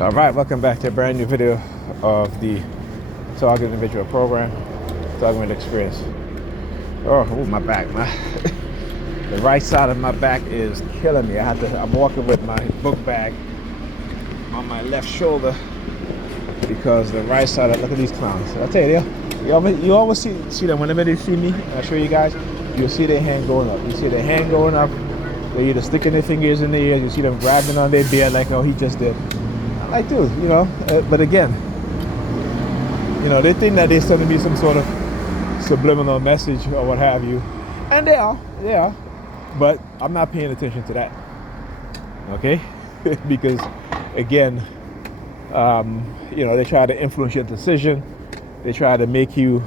All right, welcome back to a brand new video of the Target Individual Program, Target Experience. Oh, my back, the right side of my back is killing me. I'm walking with my book bag on my left shoulder because the right side, look at these clowns. I tell you always see them whenever they see me. I show you guys, you'll see their hand going up. You see their hand going up. They're either sticking their fingers in their ears. You see them grabbing on their beard like, oh, he just did. I do, but again, they think that they're sending me some sort of subliminal message or what have you, and they are, but I'm not paying attention to that, okay? Because again, they try to influence your decision, they try to make you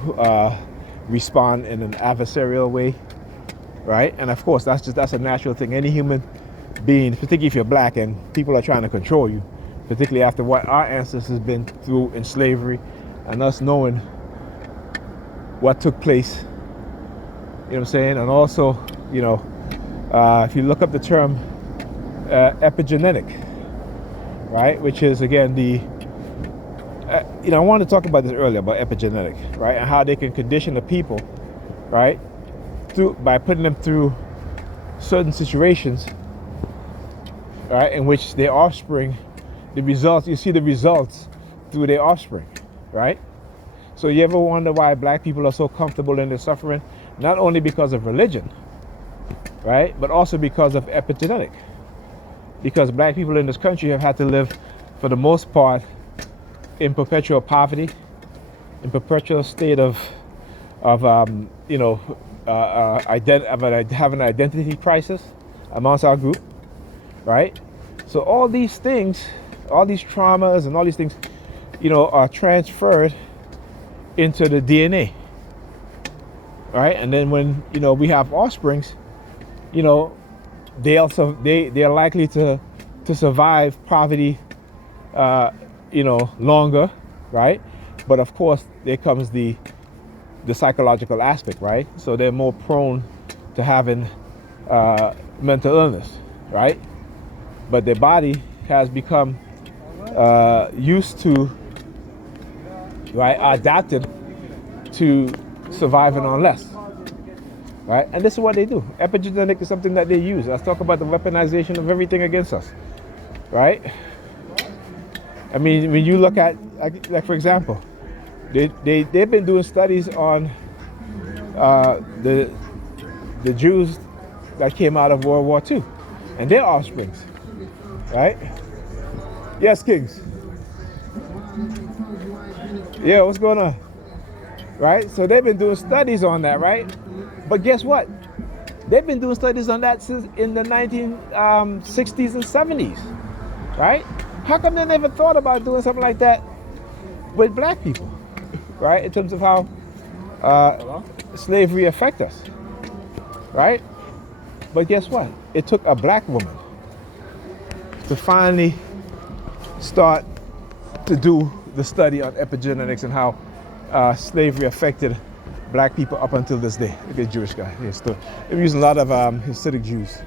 respond in an adversarial way, right? And of course, that's a natural thing. Any human being, particularly if you're black and people are trying to control you, particularly after what our ancestors been through in slavery and us knowing what took place, you know what I'm saying? And also, if you look up the term epigenetic, right, which is again I wanted to talk about this earlier about epigenetic, right, and how they can condition the people, right, by putting them through certain situations, right, in which their offspring, you see the results through their offspring, right? So you ever wonder why black people are so comfortable in their suffering? Not only because of religion, right, but also because of epigenetic. Because black people in this country have had to live, for the most part, in perpetual poverty, in perpetual state of having an identity crisis amongst our group, right? So all these things, all these traumas and all these things, are transferred into the DNA, right? And then when, we have offsprings, they're likely to survive poverty, longer, right? But of course, there comes the psychological aspect, right? So they're more prone to having mental illness, right? But their body has become used to, right, adapted to surviving on less, right? And this is what they do. Epigenetic is something that they use. Let's talk about the weaponization of everything against us, right? I mean, when you look at, like for example, they've been doing studies on the Jews that came out of World War II and their offsprings, right? Yes, Kings. Yeah, what's going on? Right? So they've been doing studies on that, right? But guess what? They've been doing studies on that since in the 1960s and 70s, right? How come they never thought about doing something like that with black people, right? In terms of how slavery affect us, right? But guess what? It took a black woman to finally start to do the study on epigenetics and how slavery affected black people up until this day. Look at the Jewish guy. I'm using a lot of Hisidic Jews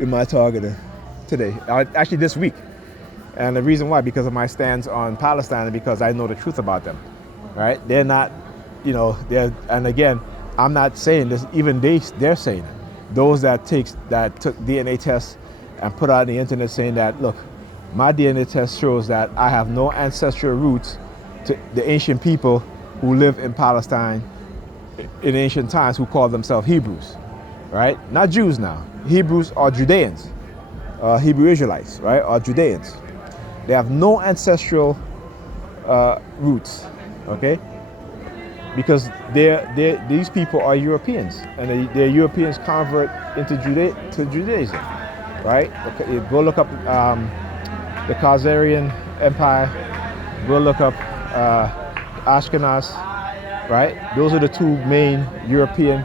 in my targeting today, actually this week. And the reason why, because of my stance on Palestine and because I know the truth about them, right? They're not, and again, I'm not saying this, even they're saying it. Those that took DNA tests and put out on the internet saying that, look, my DNA test shows that I have no ancestral roots to the ancient people who live in Palestine in ancient times who called themselves Hebrews, right? Not Jews now. Hebrews are Judeans, Hebrew Israelites, right? Are Judeans. They have no ancestral roots, okay? Because these people are Europeans, and they're Europeans convert into Judaism, right? Okay, go look up the Khazarian Empire. Go look up Ashkenaz, right? Those are the two main European,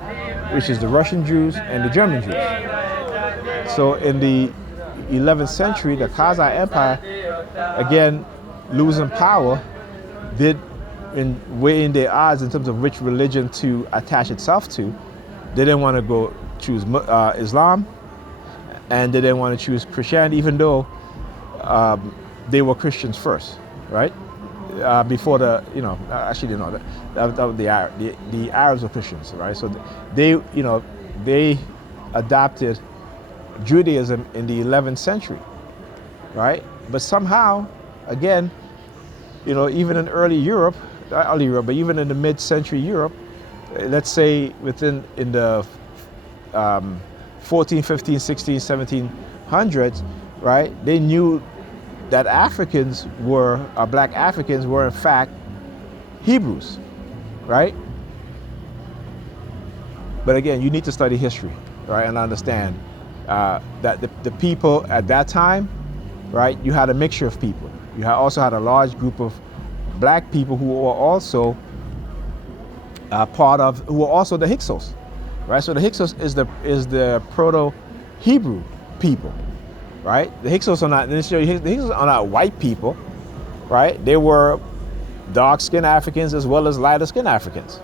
which is the Russian Jews and the German Jews. So in the 11th century, the Khazar Empire, again, losing power, did weigh in their odds in terms of which religion to attach itself to. They didn't want to choose Islam, and they didn't want to choose Christianity, even though they were Christians first, right? Before the, actually, the Arabs were Christians, right? So they, they adopted Judaism in the 11th century, right? But somehow, again, even in early Europe, not early Europe, but even in the mid-century Europe, let's say in the 14, 15, 16, 1700s, right? They knew that black Africans were in fact Hebrews, right? But again, you need to study history, right, and understand that the people at that time, right, you had a mixture of people. You also had a large group of black people who were also who were also the Hyksos, right? So the Hyksos is the proto-Hebrew people, right? The Hyksos are not white people, right? They were dark-skinned Africans as well as lighter-skinned Africans.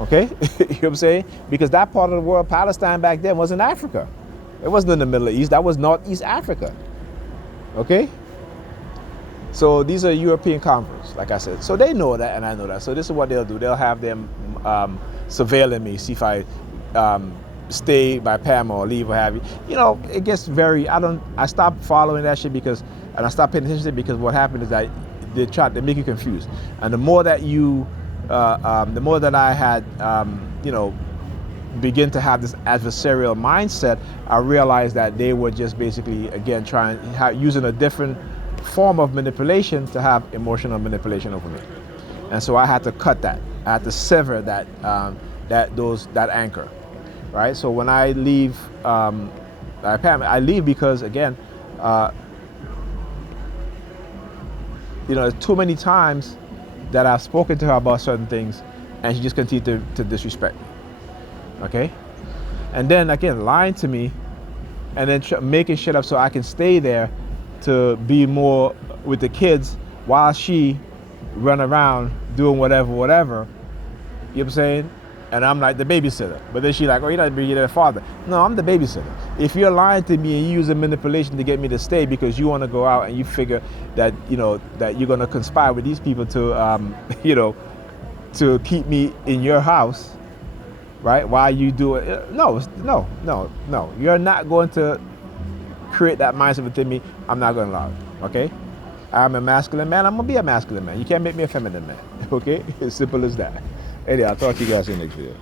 Okay, you know what I'm saying? Because that part of the world, Palestine back then, was in Africa. It wasn't in the Middle East. That was Northeast Africa. Okay. So these are European converts, like I said. So they know that, and I know that. So this is what they'll do. They'll have them surveilling me, see if I stay by Pam or leave or have you. It gets I stopped following that shit and I stopped paying attention to it because what happened is that they make you confused. And the more that I had, begin to have this adversarial mindset, I realized that they were just basically, again, using a different form of manipulation to have emotional manipulation over me. And so I had to cut that. I had to sever that anchor, right? So when I leave, I leave because, again, too many times that I've spoken to her about certain things and she just continued to disrespect me. Okay? And then again, lying to me and then making shit up so I can stay there to be more with the kids while she run around doing whatever. You know what I'm saying? And I'm like the babysitter. But then she's like, oh, you're not being their father. No, I'm the babysitter. If you're lying to me and you using manipulation to get me to stay because you want to go out and you figure that, that you're going to conspire with these people to, to keep me in your house, right? While you do it. No. You're not going to create that mindset within me. I'm not going to allow it, okay? I'm a masculine man. I'm going to be a masculine man. You can't make me a feminine man, okay? As simple as that. Anyway, I'll talk to you guys in the next video.